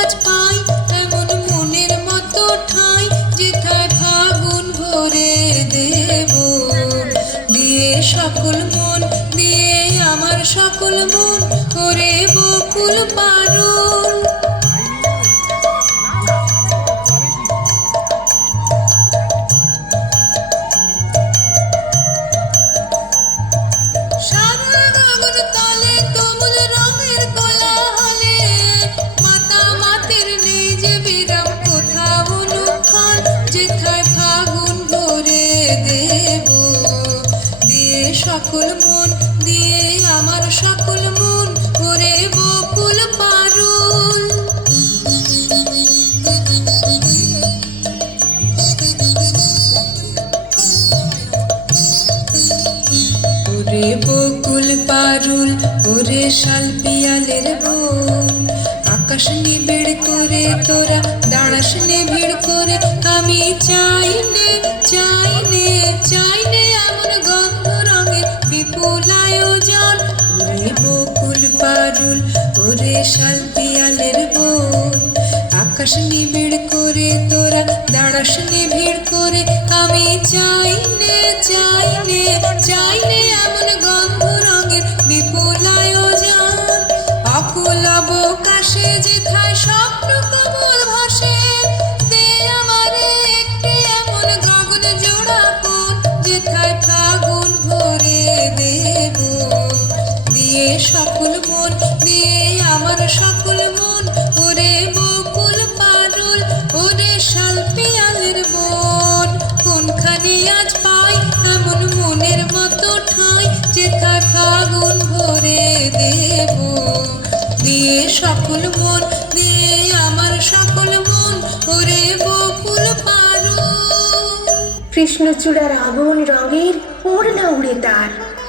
আজ পাই এমন মনের মতো ঠাঁই, যেথায় ফাগুন ভরে দেব। দিয়ে সকল মন, দিয়ে আমার সকল মন, ওরে বকুল পারুল। সকল মন, দিয়ে আমার সকল মন, ওরে বকুল পারুল। ওরে বকুল পারুল, ওরে শাল পিয়ালের বোন, আকাশ নিবিড় করে তোরা দাঁড়াস নিবিড় করে। আমি চাইনে চাইনে চাইনে এমন গন্ধ রঙের বিপুল আয়োজন। ওরে বকুল পারুল, ওরে শাল পিয়ালের বোন, আকাশ নিবিড় করে তোরা দাঁড়াস নিবিড় করে। আমি চাইনে চাইনে চাইনে এমন গন্ধ রঙের বিপুল আয়োজন। অকুল অবকাশে যেথায় স্বপ্ন কমল ভাসে, দে আমারে একটি এমন গগন জোড়া কোন, যেথায় ফাগুন ভরে দেব। দিয়ে সকল মন, দিয়ে আমার সকল মন, ওরে বকুল পারুল, ওরে শাল পিয়ালের বোন। কোনখানে আজ পাই এমন মনের মতো ঠাঁই, যেথায় ফাগুন ভরে দেব। দিয়ে সকল মন, দিয়ে আমার সকল মন, ওরে বকুল পারুল। কৃষ্ণচূড়ার আগুন রঙের ওড়না উড়ে তার,